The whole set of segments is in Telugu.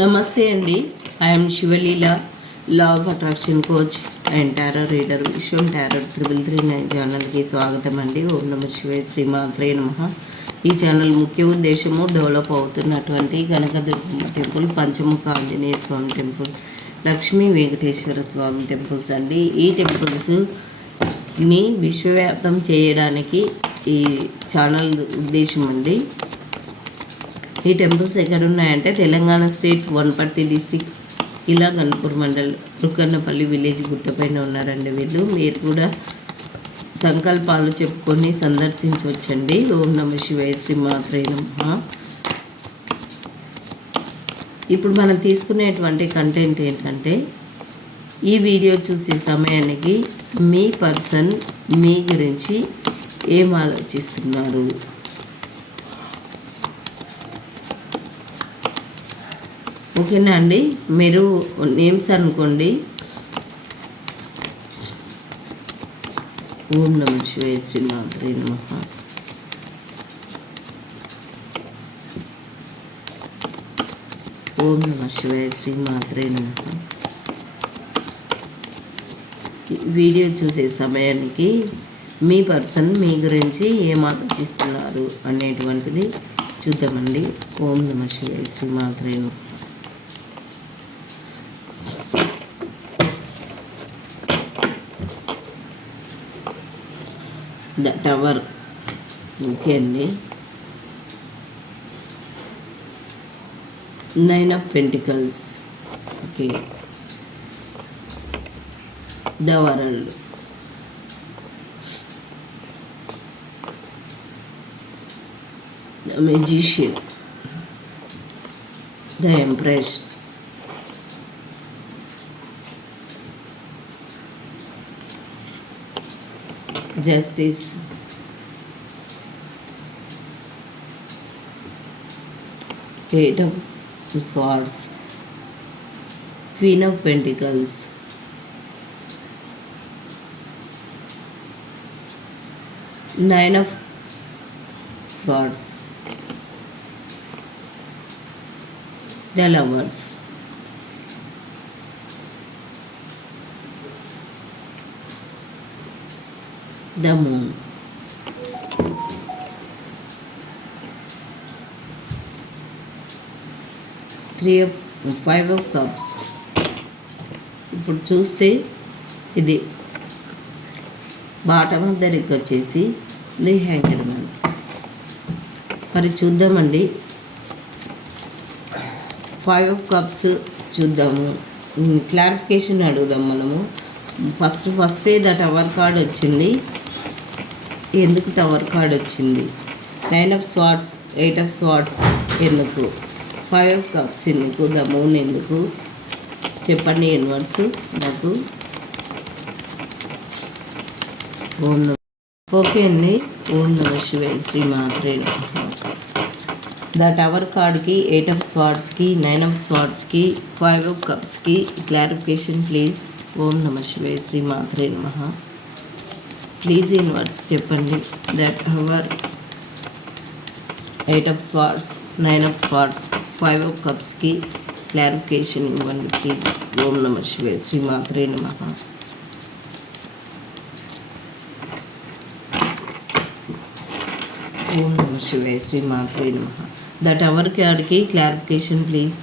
నమస్తే అండి. I'm Sivaleela law of attraction coach and tarot reader Vishwam tarot triple three nine ఛానల్కి స్వాగతం అండి. ఓం నమ శివే శ్రీమాత్రే నమ. ఈ ఛానల్ ముఖ్య ఉద్దేశము డెవలప్ అవుతున్నటువంటి Kanakadurgamma temple Panchamukha Anjaneya Swamy temple Lakshmi Venkateswara Swamy temples అండి. ఈ టెంపుల్స్ని విశ్వవ్యాప్తం చేయడానికి ఈ ఛానల్ ఉద్దేశం అండి. ఈ టెంపుల్స్ ఎక్కడ ఉన్నాయంటే తెలంగాణ స్టేట్ వనపర్తి డిస్టిక్ ఇలా గన్పూర్ మండల్ రుక్కన్నపల్లి విలేజ్ గుట్టపైన ఉన్నారండి వీళ్ళు. మీరు కూడా సంకల్పాలు చెప్పుకొని సందర్శించవచ్చండి. ఓం నమ శివాయ శ్రీ మాత్రే ఇప్పుడు మనం తీసుకునేటువంటి కంటెంట్ ఏంటంటే ఈ వీడియో చూసే సమయానికి మీ పర్సన్ మీ గురించి ఏం ఆలోచిస్తున్నారు? ఓకేనా అండి? మీరు నేమ్స్ అనుకోండి. ఓం నమ శివాయ శ్రీమాత్రే నమ. ఓం నమ శివాయ శ్రీమాత్రే నమ. వీడియో చూసే సమయానికి మీ పర్సన్ మీ గురించి ఏం ఆలోచిస్తున్నారు అనేటువంటిది చూద్దామండి. ఓం నమ శివాయ శ్రీమాత్రే నమ ద టవర్ ఓకే అండి nine of pentacles okay the world the magician the empress justice. Eight of swords queen of pentacles. Nine of swords. The lovers. The moon. Three of five of cups. ఇప్పుడు చూస్తే ఇది బాటమ్ ఆఫ్ ద రిక్ వచ్చేసి ది హ్యాంగర్ మ్యాన్ మరి చూద్దామండి. ఫైవ్ ఆఫ్ కప్స్ చూద్దాము. క్లారిఫికేషన్ అడుగుదాం మనము. ఫస్ట్ ఫస్టే ద టవర్ కార్డ్ వచ్చింది. ఎందుకు టవర్ కార్డ్ వచ్చింది? Nine of swords eight of swords ఎందుకు? ఫైవ్ ఆఫ్ కప్స్ ఎందుకు? ద మూన్ ఎందుకు చెప్పండి యూనివర్స్ నాకు. ఓం నమ ఓకే అండి. ఓం నమ శివాయ శ్రీ మాత్రే ద టవర్ కార్డ్కి ఎయిట్ ఆఫ్ స్వాట్స్కి నైన్ ఆఫ్ స్వాట్స్కి ఫైవ్ ఆఫ్ కప్స్కి క్లారిఫికేషన్ ప్లీజ్. ఓం నమ శివాయ శ్రీ మాత్రే నమ. ప్లీజ్ ఇన్ వర్డ్స్ చెప్పండి. That our eight of swords nine of swords five of కప్స్కి clarification ఇవ్వండి ప్లీజ్ ఓం నమ శివే శ్రీమాత్రే నమ. ఓం నమ శివే శ్రీమాత్రే నమ. దట్ అవర్ కార్డ్కి క్లారిఫికేషన్ ప్లీజ్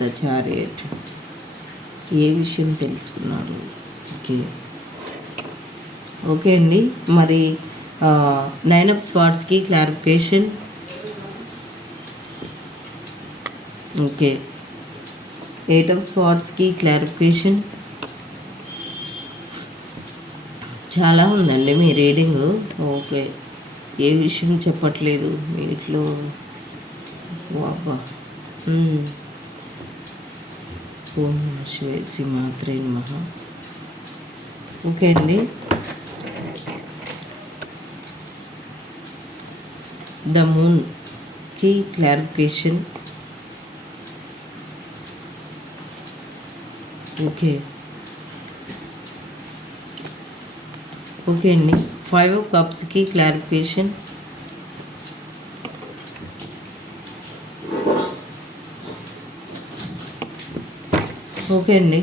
ద చారియట్ ఏ విషయం తెలుసుకున్నారు ఓకే. ఓకే అండి. మరి నైన్ ఆఫ్ స్పాట్స్కి క్లారిఫికేషన్ ఓకే. ఎయిట్ ఆఫ్ స్వార్డ్స్కి క్లారిఫికేషన్ చాలా ఉందండి మీ రీడింగ్ ఓకే. ఏ విషయం చెప్పట్లేదు వీటిలో వాబా ఓం నమ శ్రీ మాత్రే మహా ఓకే అండి. ద మూన్కి క్లారిఫికేషన్ ఓకే. ఓకే అండి. ఫైవ్ కప్స్కి క్లారిఫికేషన్ ఓకే అండి.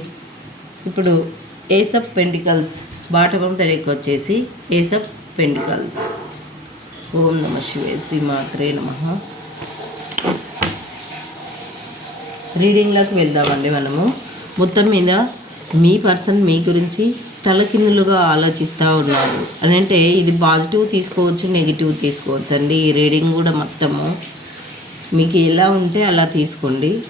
ఇప్పుడు ఏసప్ పెంటికల్స్ బాటమం తడికి వచ్చేసి ఏసప్ పెంటికల్స్ ఓం నమ శివే శ్రీమాత్రే నమ. రీడింగ్లోకి వెళ్దామండి మనము. మొత్తం మీద మీ పర్సన్ మీ గురించి తలకిందులుగా ఆలోచిస్తూ ఉన్నారు. అని అంటే ఇది పాజిటివ్ తీసుకోవచ్చు నెగిటివ్ తీసుకోవచ్చు అండి. ఈ రీడింగ్ కూడా మొత్తము మీకు ఎలా ఉంటే అలా తీసుకోండి.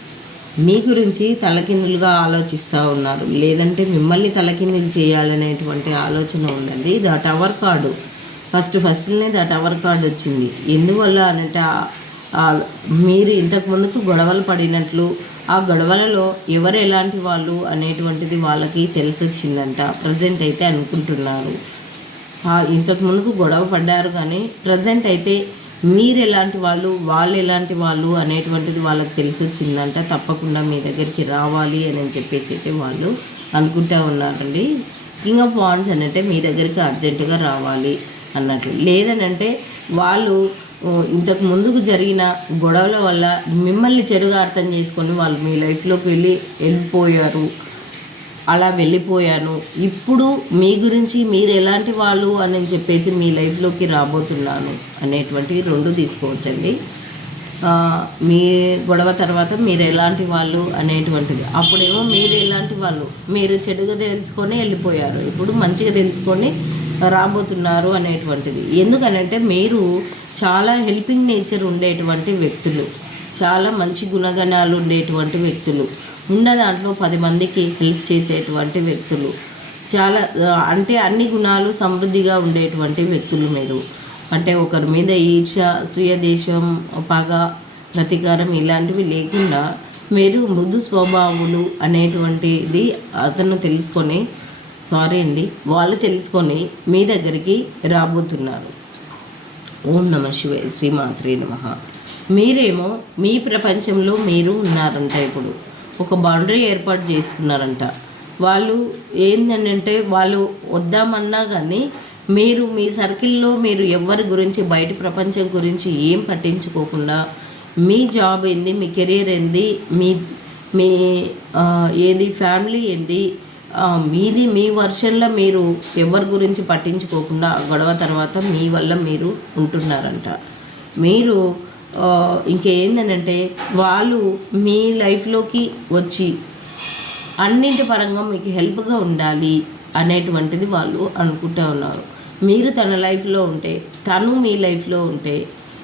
మీ గురించి తలకిందులుగా ఆలోచిస్తూ ఉన్నారు. లేదంటే మిమ్మల్ని తలకిందులు చేయాలనేటువంటి ఆలోచన ఉందండి. The tower card. ఫస్ట్ ఫస్ట్నే ద టవర్ కార్డు వచ్చింది. ఎందువల్ల అనంటే మీరు ఇంతకు ముందుకు గొడవలు పడినట్లు ఆ గొడవలలో ఎవరు ఎలాంటి వాళ్ళు అనేటువంటిది వాళ్ళకి తెలిసి వచ్చిందంట ప్రజెంట్ అయితే అనుకుంటున్నారు. ఇంతకు ముందుకు గొడవ పడ్డారు కానీ ప్రజెంట్ అయితే మీరు ఎలాంటి వాళ్ళు వాళ్ళు ఎలాంటి వాళ్ళు అనేటువంటిది వాళ్ళకి తెలిసి వచ్చిందంట తప్పకుండా మీ దగ్గరికి రావాలి అని చెప్పేసి అయితే వాళ్ళు అనుకుంటా ఉన్నారండి. కింగ్ ఆఫ్ వాన్స్ అనంటే మీ దగ్గరికి అర్జెంటుగా రావాలి అన్నట్లు. లేదనంటే వాళ్ళు ఇంతకు ముందుకు జరిగిన గొడవల వల్ల మిమ్మల్ని చెడుగా అర్థం చేసుకొని వాళ్ళు మీ లైఫ్లోకి వెళ్ళి వెళ్ళిపోయారు. అలా వెళ్ళిపోయాను. ఇప్పుడు మీ గురించి మీరు ఎలాంటి వాళ్ళు అని చెప్పేసి మీ లైఫ్లోకి రాబోతున్నాను అనేటువంటి రెండు తీసుకోవచ్చండి. మీ గొడవ తర్వాత మీరు ఎలాంటి వాళ్ళు అనేటువంటిది. అప్పుడేమో మీరు ఎలాంటి వాళ్ళు మీరు చెడుగా తెలుసుకొని వెళ్ళిపోయారు. ఇప్పుడు మంచిగా తెలుసుకొని రాబోతున్నారు అనేటువంటిది. ఎందుకనంటే మీరు చాలా హెల్పింగ్ నేచర్ ఉండేటువంటి వ్యక్తులు. చాలా మంచి గుణగణాలు ఉండేటువంటి వ్యక్తులు. ఉన్న దాంట్లో పది మందికి హెల్ప్ చేసేటువంటి వ్యక్తులు. చాలా అంటే అన్ని గుణాలు సమృద్ధిగా ఉండేటువంటి వ్యక్తులు మీరు. అంటే ఒకరి మీద ఈర్ష స్వీయ దేశం పగ ప్రతీకారం ఇలాంటివి లేకుండా మీరు మృదు స్వభావులు అనేటువంటిది అతను తెలుసుకొని సారీ అండి. వాళ్ళు తెలుసుకొని మీ దగ్గరికి రాబోతున్నారు. ఓం నమ శివాయ శ్రీమాత్రి నమ. మీరేమో మీ ప్రపంచంలో మీరు ఉన్నారంట ఇప్పుడు. ఒక బౌండరీ ఏర్పాటు చేసుకున్నారంట. వాళ్ళు ఏంటంటే వాళ్ళు వద్దామన్నా కానీ మీరు మీ సర్కిల్లో మీరు ఎవరి గురించి బయట ప్రపంచం గురించి ఏం పట్టించుకోకుండా మీ జాబ్ ఏంది మీ కెరీర్ ఏంది మీ మీ ఏది ఫ్యామిలీ ఏంది మీది మీ వర్షన్లో మీరు ఎవరి గురించి పట్టించుకోకుండా గొడవ తర్వాత మీ వల్ల మీరు ఉంటున్నారంట. మీరు ఇంకేందనంటే వాళ్ళు మీ లైఫ్లోకి వచ్చి అన్నింటి పరంగా మీకు హెల్ప్గా ఉండాలి అనేటువంటిది వాళ్ళు అనుకుంటూ ఉన్నారు. మీరు తన లైఫ్లో ఉంటే తను మీ లైఫ్లో ఉంటే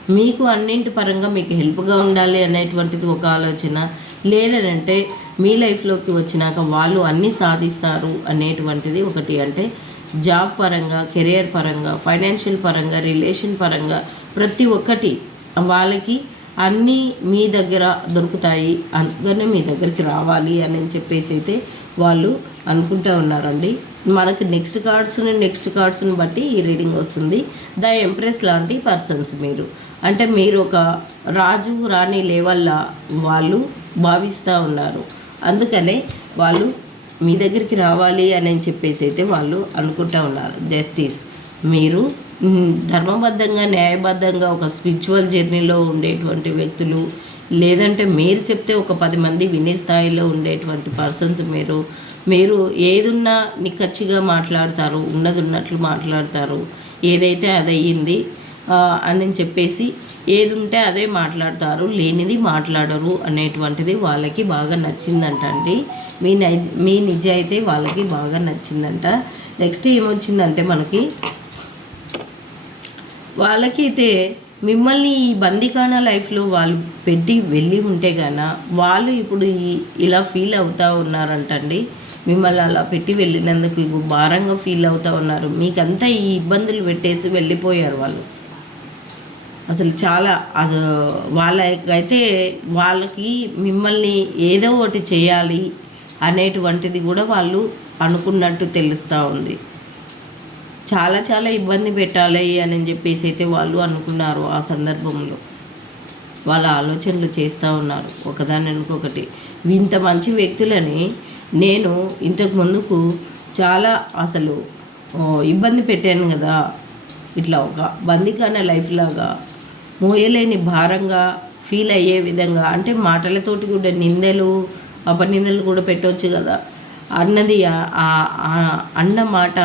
మీకు అన్నింటి పరంగా మీకు హెల్ప్గా ఉండాలి అనేటువంటిది ఒక ఆలోచన. లేదనంటే మీ లైఫ్లోకి వచ్చినాక వాళ్ళు అన్నీ సాధిస్తారు అనేటువంటిది ఒకటి అంటే జాబ్ పరంగా కెరియర్ పరంగా ఫైనాన్షియల్ పరంగా రిలేషన్ పరంగా ప్రతి ఒక్కటి వాళ్ళకి అన్నీ మీ దగ్గర దొరుకుతాయి. అందుకనే మీ దగ్గరికి రావాలి అని చెప్పేసి అయితే వాళ్ళు అనుకుంటూ ఉన్నారండి. మనకు నెక్స్ట్ కార్డ్స్ని నెక్స్ట్ కార్డ్స్ని బట్టి ఈ రీడింగ్ వస్తుంది. ద ఎంప్రెస్ లాంటి పర్సన్స్ మీరు. అంటే మీరు ఒక రాజు రాణి లేవల్లా వాళ్ళు భావిస్తూ ఉన్నారు. అందుకనే వాళ్ళు మీ దగ్గరికి రావాలి అని చెప్పేసి అయితే వాళ్ళు అనుకుంటూ ఉన్నారు. జస్టిస్ మీరు ధర్మబద్ధంగా న్యాయబద్ధంగా ఒక స్పిరిచువల్ జర్నీలో ఉండేటువంటి వ్యక్తులు లేదంటే మీరు చెప్తే ఒక పది మంది వినే స్థాయిలో ఉండేటువంటి పర్సన్స్ మీరు మీరు ఏదున్నా నిక్కచ్చిగా మాట్లాడతారు ఉన్నది ఉన్నట్లు మాట్లాడతారు ఏదైతే అది అయ్యింది అని చెప్పేసి ఏది ఉంటే అదే మాట్లాడతారు లేనిది మాట్లాడరు అనేటువంటిది వాళ్ళకి బాగా నచ్చిందంట అండి మీ నై మీ నిజాయితీ వాళ్ళకి బాగా నచ్చిందంట. నెక్స్ట్ ఏమొచ్చిందంటే మనకి వాళ్ళకైతే మిమ్మల్ని ఈ బందికాన లైఫ్లో వాళ్ళు పెట్టి వెళ్ళి ఉంటే గాన వాళ్ళు ఇప్పుడు ఇలా ఫీల్ అవుతూ ఉన్నారంటండి. మిమ్మల్ని అలా పెట్టి వెళ్ళినందుకు భారంగా ఫీల్ అవుతూ ఉన్నారు. మీకంతా ఈ ఇబ్బందులు పెట్టేసి వెళ్ళిపోయారు వాళ్ళు. అసలు చాలా అసలు వాళ్ళకైతే వాళ్ళకి మిమ్మల్ని ఏదో ఒకటి చేయాలి అనేటువంటిది కూడా వాళ్ళు అనుకున్నట్టు తెలుస్తూ ఉంది. చాలా చాలా ఇబ్బంది పెట్టాలి అని చెప్పేసి అయితే వాళ్ళు అనుకున్నారు ఆ సందర్భంలో. వాళ్ళ ఆలోచనలు చేస్తూ ఉన్నారు. ఒకదాని ఇంకొకటి. ఇంత మంచి వ్యక్తులని నేను ఇంతకు ముందుకు చాలా అసలు ఇబ్బంది పెట్టాను కదా. ఇట్లా ఒక బందికాన లైఫ్ లాగా మోయలేని భారంగా ఫీల్ అయ్యే విధంగా అంటే మాటలతోటి కూడా నిందలు అపనిందలు కూడా పెట్టవచ్చు కదా. అన్నది ఆ- అన్న మాట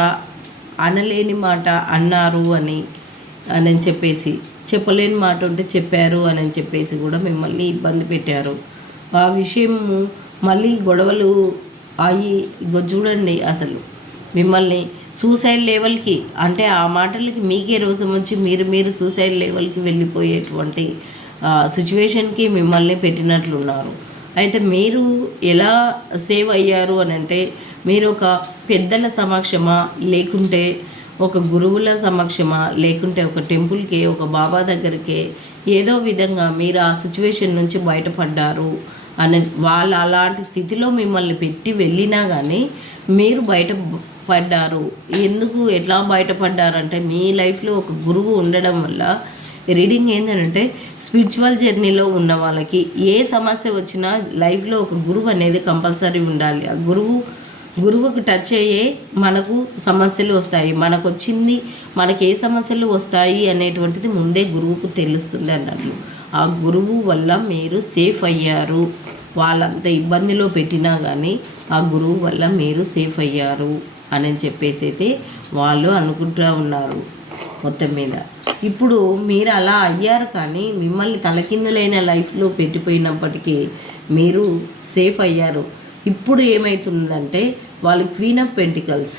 అనలేని మాట అన్నారు అని అని చెప్పేసి చెప్పలేని మాట ఉంటే చెప్పారు అని చెప్పేసి కూడా మిమ్మల్ని ఇబ్బంది పెట్టారు. ఆ విషయం మళ్ళీ గొడవలు అయ్యి ఇగో చూడండి అసలు మిమ్మల్ని సూసైడ్ లెవెల్కి అంటే ఆ మాటలకి మీకే రోజు నుంచి మీరు మీరు సూసైడ్ లెవెల్కి వెళ్ళిపోయేటువంటి సిచ్యువేషన్కి మిమ్మల్ని పెట్టినట్లున్నారు. అయితే మీరు ఎలా సేవ్ అయ్యారు అని అంటే మీరు ఒక పెద్దల సమక్షమా లేకుంటే ఒక గురువుల సమక్షమా లేకుంటే ఒక టెంపుల్కే ఒక బాబా దగ్గరికి ఏదో విధంగా మీరు ఆ సిచ్యువేషన్ నుంచి బయటపడ్డారు అని వాళ్ళు అలాంటి స్థితిలో మిమ్మల్ని పెట్టి వెళ్ళినా కానీ మీరు బయట పడ్డారు. ఎందుకు ఎట్లా బయటపడ్డారంటే మీ లైఫ్లో ఒక గురువు ఉండడం వల్ల రీడింగ్ ఏంటంటే స్పిరిచువల్ జర్నీలో ఉన్న వాళ్ళకి ఏ సమస్య వచ్చినా లైఫ్లో ఒక గురువు అనేది కంపల్సరీ ఉండాలి. ఆ గురువు గురువుకు టచ్ అయ్యే మనకు సమస్యలు వస్తాయి. మనకు వచ్చింది మనకి ఏ సమస్యలు వస్తాయి అనేటువంటిది ముందే గురువుకు తెలుస్తుంది అన్నట్లు. ఆ గురువు వల్ల మీరు సేఫ్ అయ్యారు. వాళ్ళంత ఇబ్బందిలో పెట్టినా కానీ ఆ గురువు వల్ల మీరు సేఫ్ అయ్యారు. అని చెప్పేసి అయితే వాళ్ళు అనుకుంటూ ఉన్నారు మొత్తం మీద. ఇప్పుడు మీరు అలా అయ్యారు కానీ మిమ్మల్ని తలకిందులైన లైఫ్లో పెట్టిపోయినప్పటికీ మీరు సేఫ్ అయ్యారు. ఇప్పుడు ఏమవుతుందంటే వాళ్ళు క్వీన్ ఆఫ్ పెంటికల్స్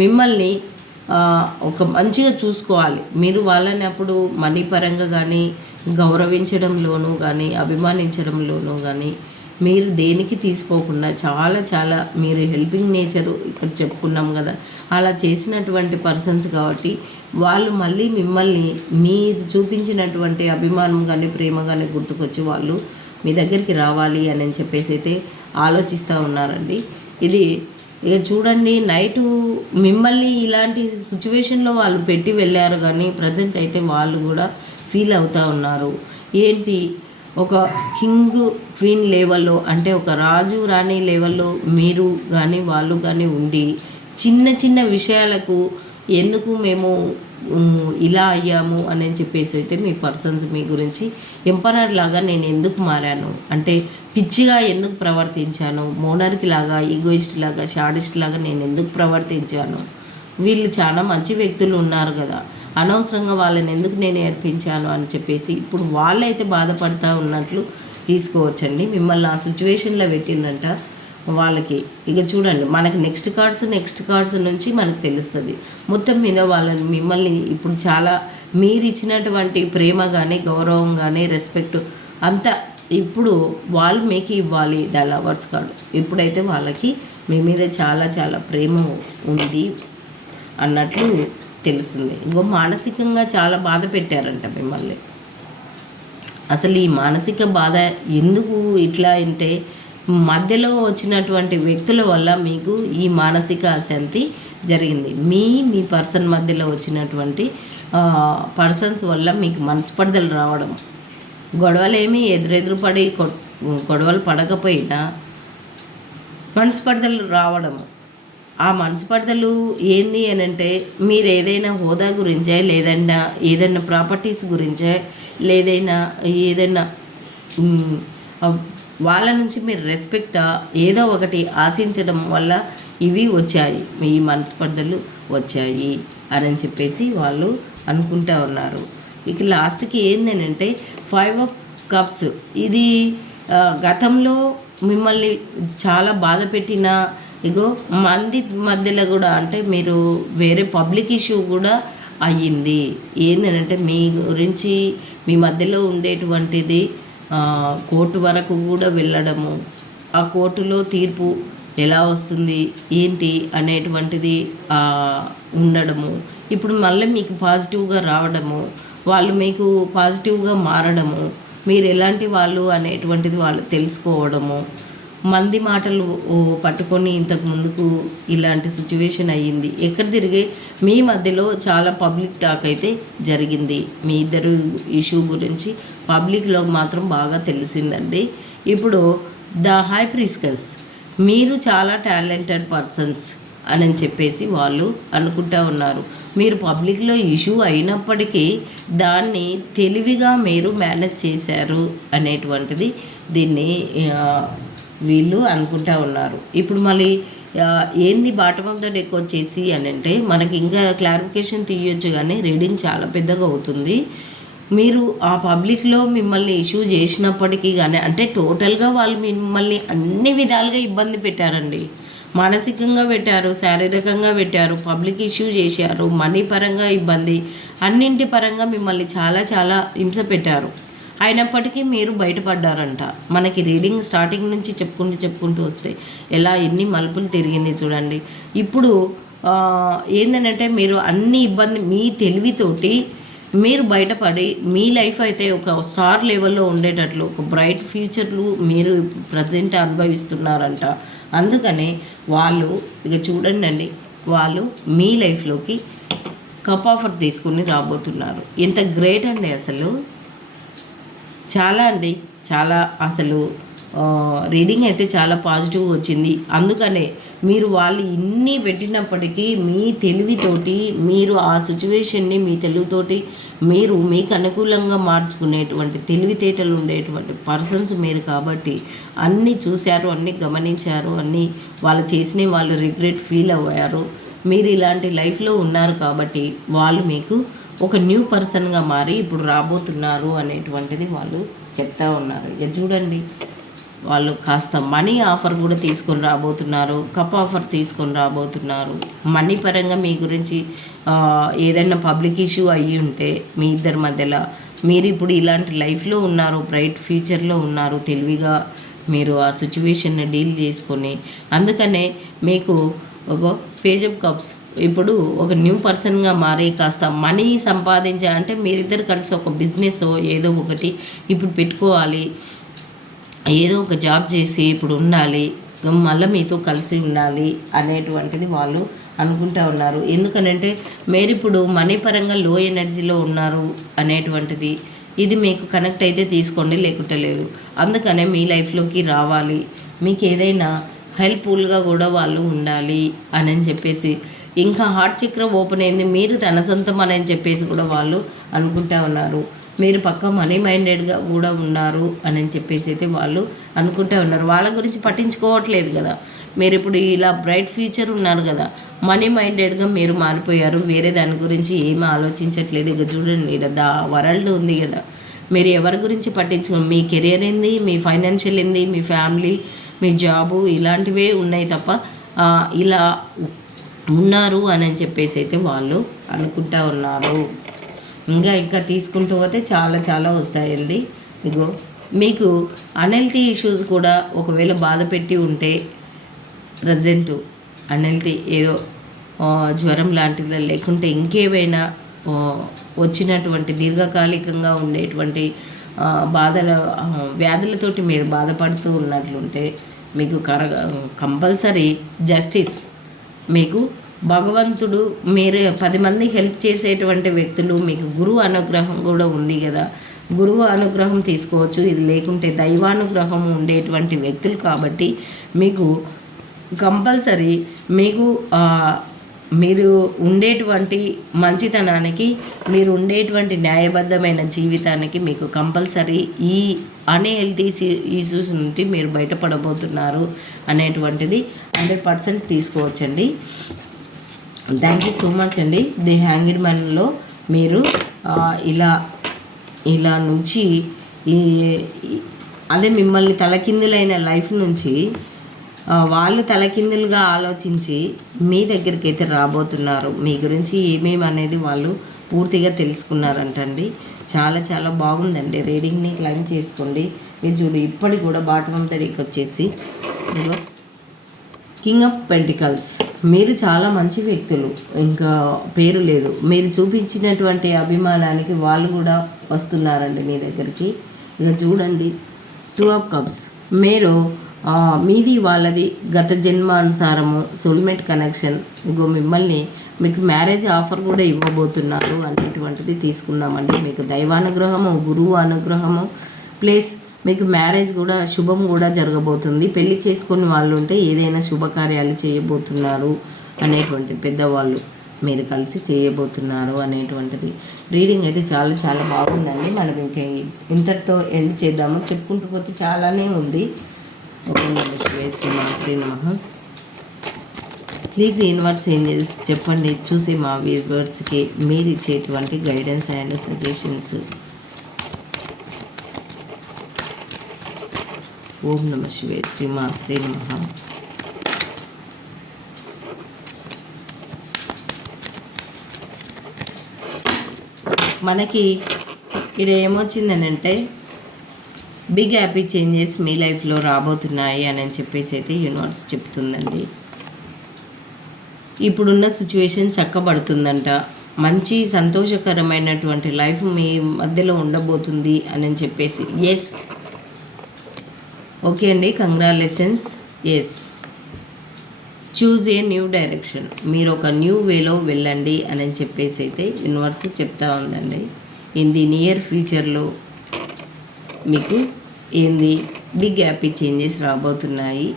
మిమ్మల్ని ఒక మంచిగా చూసుకోవాలి. మీరు వాళ్ళని అప్పుడు మనీ పరంగా కానీ గౌరవించడంలోనూ కానీ అభిమానించడంలోనూ కానీ మీరు దేనికి తీసుకోకుండా చాలా చాలా మీరు హెల్పింగ్ నేచరు ఇక్కడ చెప్పుకున్నాం కదా. అలా చేసినటువంటి పర్సన్స్ కాబట్టి వాళ్ళు మళ్ళీ మిమ్మల్ని మీరు చూపించినటువంటి అభిమానం కానీ ప్రేమ కానీ గుర్తుకొచ్చి వాళ్ళు మీ దగ్గరికి రావాలి అని చెప్పేసి అయితే ఆలోచిస్తూ ఉన్నారండి. ఇది ఇక చూడండి నైటు మిమ్మల్ని ఇలాంటి సిచ్యువేషన్లో వాళ్ళు పెట్టి వెళ్ళారు కానీ ప్రజెంట్ అయితే వాళ్ళు కూడా ఫీల్ అవుతూ ఉన్నారు. ఏంటి? ఒక కింగ్ క్వీన్ లెవెల్లో అంటే ఒక రాజు రాణి లెవెల్లో మీరు కానీ వాళ్ళు కానీ ఉండి చిన్న చిన్న విషయాలకు ఎందుకు మేము ఇలా అయ్యాము అని చెప్పేసి అయితే మీ పర్సన్స్ మీ గురించి ఎంపరర్ లాగా నేను ఎందుకు మారాను? అంటే పిచ్చిగా ఎందుకు ప్రవర్తించాను? మోనర్కి లాగా ఈగోయిస్ట్ లాగా షాడిస్ట్ లాగా నేను ఎందుకు ప్రవర్తించాను? వీళ్ళు చాలా మంచి వ్యక్తులు ఉన్నారు కదా. అనవసరంగా వాళ్ళని ఎందుకు నేను ఏడ్పించాను అని చెప్పేసి ఇప్పుడు వాళ్ళైతే బాధపడతా ఉన్నట్లు తీసుకోవచ్చండి. మిమ్మల్ని ఆ సిచ్యువేషన్లో పెట్టిందంట వాళ్ళకి. ఇక చూడండి మనకి నెక్స్ట్ కార్డ్స్ నెక్స్ట్ కార్డ్స్ నుంచి మనకు తెలుస్తుంది. మొత్తం మీద వాళ్ళని మిమ్మల్ని ఇప్పుడు చాలా మీరు ఇచ్చినటువంటి ప్రేమ కానీ గౌరవం కానీ రెస్పెక్ట్ అంతా ఇప్పుడు వాళ్ళు మీకు ఇవ్వాలి ద లవర్స్ కార్డు. ఇప్పుడైతే వాళ్ళకి మీ మీద చాలా చాలా ప్రేమ ఉంది అన్నట్లు తెలుస్తుంది. ఇంకో మానసికంగా చాలా బాధ పెట్టారంట మిమ్మల్ని. అసలు ఈ మానసిక బాధ ఎందుకు ఇట్లా అంటే మధ్యలో వచ్చినటువంటి వ్యక్తుల వల్ల మీకు ఈ మానసిక అశాంతి జరిగింది. మీ మీ పర్సన్ మధ్యలో వచ్చినటువంటి పర్సన్స్ వల్ల మీకు మనస్పర్ధలు రావడం. గొడవలేమి ఎదురెదురు పడి కొ- గొడవలు పడకపోయినా మనస్పర్ధలు రావడం ఆ మనస్పర్ధలు ఏంది అని అంటే మీరు ఏదైనా హోదా గురించే లేదన్నా ఏదైనా ప్రాపర్టీస్ గురించే లేదైనా ఏదైనా వాళ్ళ నుంచి మీరు రెస్పెక్ట్? ఏదో ఒకటి ఆశించడం వల్ల ఇవి వచ్చాయి ఈ మనస్పర్ధలు వచ్చాయి అని చెప్పేసి వాళ్ళు అనుకుంటా ఉన్నారు. ఇక లాస్ట్కి ఏంటంటే ఫైవ్ ఆఫ్ కప్స్. ఇది గతంలో మిమ్మల్ని చాలా బాధ పెట్టిన ఇగో మంది మధ్యలో కూడా అంటే మీరు వేరే పబ్లిక్ ఇష్యూ కూడా అయ్యింది. ఏంటంటే మీ గురించి మీ మధ్యలో ఉండేటువంటిది కోర్టు వరకు కూడా వెళ్ళడము ఆ కోర్టులో తీర్పు ఎలా వస్తుంది ఏంటి అనేటువంటిది ఉండడము. ఇప్పుడు మళ్ళీ మీకు పాజిటివ్గా రావడము వాళ్ళు మీకు పాజిటివ్గా మారడము మీరు ఎలాంటి వాళ్ళు అనేటువంటిది వాళ్ళు తెలుసుకోవడము మంది మాటలు పట్టుకొని ఇంతకు ముందుకు ఇలాంటి సిచ్యువేషన్ అయ్యింది. ఎక్కడ తిరిగే? మీ మధ్యలో చాలా పబ్లిక్ టాక్ అయితే జరిగింది. మీ ఇద్దరు ఇష్యూ గురించి పబ్లిక్లో మాత్రం బాగా తెలిసిందండి. ఇప్పుడు ద హై ప్రిస్కస్ మీరు చాలా టాలెంటెడ్ పర్సన్స్ అని చెప్పేసి వాళ్ళు అనుకుంటా ఉన్నారు. మీరు పబ్లిక్లో ఇష్యూ అయినప్పటికీ దాన్ని తెలివిగా మీరు మేనేజ్ చేశారు అనేటువంటిది దీన్ని వీళ్ళు అనుకుంటా ఉన్నారు. ఇప్పుడు మళ్ళీ ఏంది బాటమ్ ఆఫ్ ద డెక్ వచ్చేసి అని అంటే మనకి ఇంకా క్లారిఫికేషన్ తీయొచ్చు కానీ రీడింగ్ చాలా పెద్దగా అవుతుంది. మీరు ఆ పబ్లిక్లో మిమ్మల్ని ఇష్యూ చేసినప్పటికీ కానీ అంటే టోటల్గా వాళ్ళు మిమ్మల్ని అన్ని విధాలుగా ఇబ్బంది పెట్టారండి. మానసికంగా పెట్టారు శారీరకంగా పెట్టారు పబ్లిక్ ఇష్యూ చేశారు మనీ పరంగా ఇబ్బంది అన్నింటి పరంగా మిమ్మల్ని చాలా చాలా హింస పెట్టారు. అయినప్పటికీ మీరు బయటపడ్డారంట. మనకి రీడింగ్ స్టార్టింగ్ నుంచి చెప్పుకుంటూ చెప్పుకుంటూ వస్తే ఎలా ఎన్ని మలుపులు తిరిగింది చూడండి. ఇప్పుడు ఏంటంటే మీరు అన్ని ఇబ్బంది మీ తెలివితోటి మీరు బయటపడి మీ లైఫ్ అయితే ఒక స్టార్ లెవెల్లో ఉండేటట్లు ఒక బ్రైట్ ఫ్యూచర్లు మీరు ప్రజెంట్ అనుభవిస్తున్నారంట. అందుకనే వాళ్ళు ఇక చూడండి అండి వాళ్ళు మీ లైఫ్లోకి కప్ ఆఫర్ తీసుకుని రాబోతున్నారు. ఎంత గ్రేట్ అండి అసలు. చాలా అండి. చాలా అసలు రీడింగ్ అయితే చాలా పాజిటివ్గా వచ్చింది. అందుకనే మీరు వాళ్ళు ఇన్ని పెట్టినప్పటికీ మీ తెలివితోటి మీరు ఆ సిచ్యువేషన్ని మీ తెలివితోటి మీరు మీకు అనుకూలంగా మార్చుకునేటువంటి తెలివితేటలు ఉండేటువంటి పర్సన్స్ మీరు కాబట్టి అన్నీ చూశారు అన్నీ గమనించారు అన్నీ వాళ్ళు చేసిన వాళ్ళు రిగ్రెట్ ఫీల్ అయ్యారు. మీరు ఇలాంటి లైఫ్లో ఉన్నారు కాబట్టి వాళ్ళు మీకు ఒక న్యూ పర్సన్గా మారి ఇప్పుడు రాబోతున్నారు అనేటువంటిది వాళ్ళు చెప్తా ఉన్నారు. ఇక చూడండి. వాళ్ళు కాస్త మనీ ఆఫర్ కూడా తీసుకొని రాబోతున్నారు. కప్ ఆఫర్ తీసుకొని రాబోతున్నారు. మనీ పరంగా మీ గురించి ఏదైనా పబ్లిక్ ఇష్యూ అయ్యి ఉంటే మీ ఇద్దరి మధ్యలో మీరు ఇప్పుడు ఇలాంటి లైఫ్లో ఉన్నారు బ్రైట్ ఫ్యూచర్లో ఉన్నారు తెలివిగా మీరు ఆ సిచ్యువేషన్ని డీల్ చేసుకొని అందుకనే మీకు ఒక పేజ్ ఆఫ్ కప్స్ ఇప్పుడు ఒక న్యూ పర్సన్గా మారి కాస్త మనీ సంపాదించాలంటే మీరిద్దరు కలిసి ఒక బిజినెస్ ఏదో ఒకటి ఇప్పుడు పెట్టుకోవాలి. ఏదో ఒక జాబ్ చేసి ఇప్పుడు ఉండాలి. మళ్ళీ మీతో కలిసి ఉండాలి అనేటువంటిది వాళ్ళు అనుకుంటా ఉన్నారు. ఎందుకనంటే మీరు ఇప్పుడు మనీ పరంగా లో ఎనర్జీలో ఉన్నారు అనేటువంటిది ఇది మీకు కనెక్ట్ అయితే తీసుకోండి లేకుంటే లేదు. అందుకనే మీ లైఫ్లోకి రావాలి. మీకు ఏదైనా హెల్ప్ఫుల్గా కూడా వాళ్ళు ఉండాలి అని అని చెప్పేసి ఇంకా హార్ట్ చక్రం ఓపెన్ అయింది. మీరు తన సొంతం అని చెప్పేసి కూడా వాళ్ళు అనుకుంటా ఉన్నారు. మీరు పక్క మనీ మైండెడ్గా కూడా ఉన్నారు అని చెప్పేసి అయితే వాళ్ళు అనుకుంటూ ఉన్నారు. వాళ్ళ గురించి పట్టించుకోవట్లేదు కదా. మీరు ఇప్పుడు ఇలా బ్రైట్ ఫ్యూచర్ ఉన్నారు కదా. మనీ మైండెడ్గా మీరు మారిపోయారు. వేరే దాని గురించి ఏమీ ఆలోచించట్లేదు. ఇక చూడండి ఇక్కడ దా వరల్డ్ ఉంది కదా. మీరు ఎవరి గురించి పట్టించుకో మీ కెరియర్ ఏంది? మీ ఫైనాన్షియల్ ఏంది? మీ ఫ్యామిలీ మీ జాబు ఇలాంటివే ఉన్నాయి తప్ప ఇలా ఉన్నారు అని చెప్పేసి అయితే వాళ్ళు అనుకుంటా ఉన్నారు. ఇంకా ఇంకా తీసుకుంటూ పోతే చాలా చాలా వస్తాయండి. ఇగో మీకు అన్హెల్తీ ఇష్యూస్ కూడా ఒకవేళ బాధ పెట్టి ఉంటే ప్రజెంట్ అన్హెల్తీ ఏదో జ్వరం లాంటిది లేకుంటే ఇంకేవైనా వచ్చినటువంటి దీర్ఘకాలికంగా ఉండేటువంటి బాధల వ్యాధులతోటి మీరు బాధపడుతూ ఉన్నట్లుంటే మీకు కర కంపల్సరీ జస్టిస్ మీకు భగవంతుడు మీరు పది మంది హెల్ప్ చేసేటువంటి వ్యక్తులు మీకు గురువు అనుగ్రహం కూడా ఉంది కదా. గురువు అనుగ్రహం తీసుకోవచ్చు. ఇది లేకుంటే దైవానుగ్రహం ఉండేటువంటి వ్యక్తులు కాబట్టి మీకు కంపల్సరీ మీకు మీరు ఉండేటువంటి మంచితనానికి మీరు ఉండేటువంటి న్యాయబద్ధమైన జీవితానికి మీకు కంపల్సరీ ఈ అన్హెల్తీ ఇష్యూస్ నుండి మీరు బయటపడబోతున్నారు అనేటువంటిది హండ్రెడ్ పర్సెంట్ తీసుకోవచ్చండి. థ్యాంక్ యూ సో మచ్ అండి. ది హ్యాంగిడ్ మ్యాన్లో మీరు ఇలా ఇలా నుంచి ఈ అదే మిమ్మల్ని తలకిందులైన లైఫ్ నుంచి వాళ్ళు తలకిందులుగా ఆలోచించి మీ దగ్గరికి అయితే రాబోతున్నారు. మీ గురించి ఏమేమి అనేది వాళ్ళు పూర్తిగా తెలుసుకున్నారంటండి. చాలా చాలా బాగుందండి. రీడింగ్ని క్లైమ్ చేసుకోండి. ఇది చూడు ఇప్పటికి కూడా బాటమ్ తరీకి వచ్చేసి కింగ్ ఆఫ్ పెంటికల్స్. మీరు చాలా మంచి వ్యక్తులు. ఇంకా పేరు లేదు. మీరు చూపించినటువంటి అభిమానానికి వాళ్ళు కూడా వస్తున్నారండి మీ దగ్గరికి. ఇక చూడండి. Two of cups. మీరు మీది వాళ్ళది గత జన్మ అనుసారము సోల్మేట్ కనెక్షన్ ఇగో మిమ్మల్ని మీకు మ్యారేజ్ ఆఫర్ కూడా ఇవ్వబోతున్నారు అనేటువంటిది తీసుకుందామండి. మీకు దైవానుగ్రహము గురువు అనుగ్రహము ప్లస్ మీకు మ్యారేజ్ కూడా శుభం కూడా జరగబోతుంది. పెళ్ళి చేసుకుని వాళ్ళు ఉంటే ఏదైనా శుభకార్యాలు చేయబోతున్నారు అనేటువంటి పెద్దవాళ్ళు మీరు కలిసి చేయబోతున్నారు అనేటువంటిది. రీడింగ్ అయితే చాలా చాలా బాగుందండి. మనం ఇంకా ఇంతటితో ఎండ్ చేద్దాము. చెప్పుకుంటూ పోతే చాలానే ఉంది. ఓం నమ శివాయ శ్రీ మాత్రే ప్లీజ్ యూనివర్స్ ఏంజల్స్ చెప్పండి చూసి మా వ్యూవర్స్కి మీరు ఇచ్చేటువంటి గైడెన్స్ అండ్ సజెషన్స్ ఓం నమ శివే శ్రీమాత్రి నమ. మనకి ఇక్కడ ఏమొచ్చిందని అంటే బిగ్ హ్యాపీ చేంజెస్ మీ లైఫ్లో రాబోతున్నాయి అని చెప్పేసి అయితే యూనివర్స్ చెప్తుందండి. ఇప్పుడున్న సిచ్యువేషన్ చక్కబడుతుందంట. మంచి సంతోషకరమైనటువంటి లైఫ్ మీ మధ్యలో ఉండబోతుంది అని చెప్పేసి. ఎస్ ఓకే అండి congratulations yes choose a new direction మీరు ఒక న్యూ వేలో వెళ్ళండి అని చెప్పేసి అయితే యూనివర్స్ చెప్తా ఉందండి. ఇన్ ది నియర్ ఫ్యూచర్లో మీకు ఏంది? బిగ్ హ్యాపీ చేంజెస్ రాబోతున్నాయి.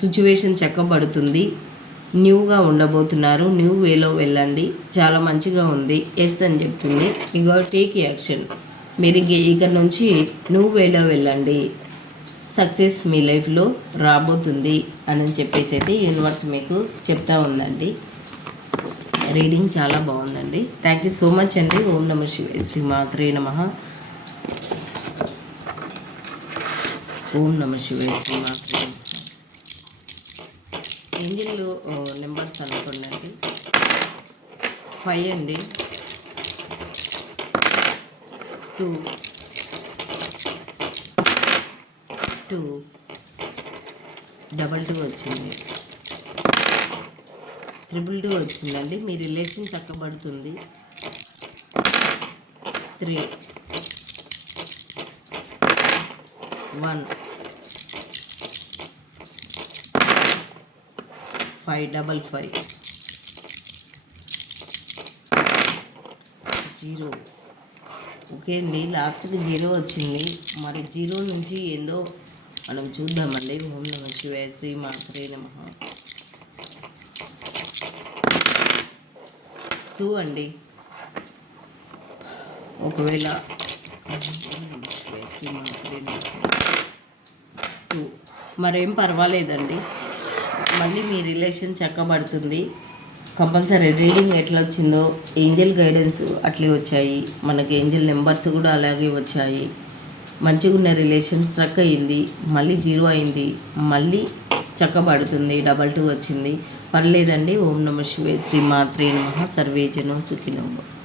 సిచ్యువేషన్ చెక్కబడుతుంది. న్యూగా ఉండబోతున్నారు. న్యూ వేలో వెళ్ళండి. చాలా మంచిగా ఉంది. ఎస్ అని చెప్తుంది. ఇగో టేక్ యాక్షన్ మీరు ఇంక ఇక్కడ నుంచి న్యూ వేలో వెళ్ళండి. సక్సెస్ మీ లైఫ్లో రాబోతుంది అని చెప్పేసి అయితే యూనివర్స్ మీకు చెప్తా ఉందండి. రీడింగ్ చాలా బాగుందండి. థ్యాంక్ యూ సో మచ్ అండి. ఓం నమ శివ శ్రీ మాత్రే నమ. ఓం నమ శివాయ శ్రీ నెంబర్స్ అనుకోండి. ఫైవ్ అండి. టూ. టూ. డబల్ టూ వచ్చింది. ట్రిపుల్ టూ వచ్చిందండి. మీ relation చక్కబడుతుంది. Three. One. Five double five. Zero. Okay అండి లాస్ట్కి జీరో వచ్చింది. మరి జీరో నుంచి ఏందో మనం చూద్దామండి. ఓం నమ శివాయ శ్రీ మాత్రే నమ. టూ అండి. ఒకవేళ టూ మరేం పర్వాలేదండి. మళ్ళీ మీ రిలేషన్ చక్కబడుతుంది. కంపల్సరీ రీడింగ్ ఎట్లా వచ్చిందో ఏంజల్ గైడెన్స్ అట్లే వచ్చాయి. మనకి ఏంజల్ నెంబర్స్ కూడా అలాగే వచ్చాయి. మంచిగా ఉన్న రిలేషన్ స్ట్రక్ అయింది. మళ్ళీ జీరో అయింది. మళ్ళీ చక్కబడుతుంది. డబల్ టూ వచ్చింది. పర్లేదండి. ఓం నమ శివే శ్రీ మాత్రే నమ. సర్వే జనో సుఖినో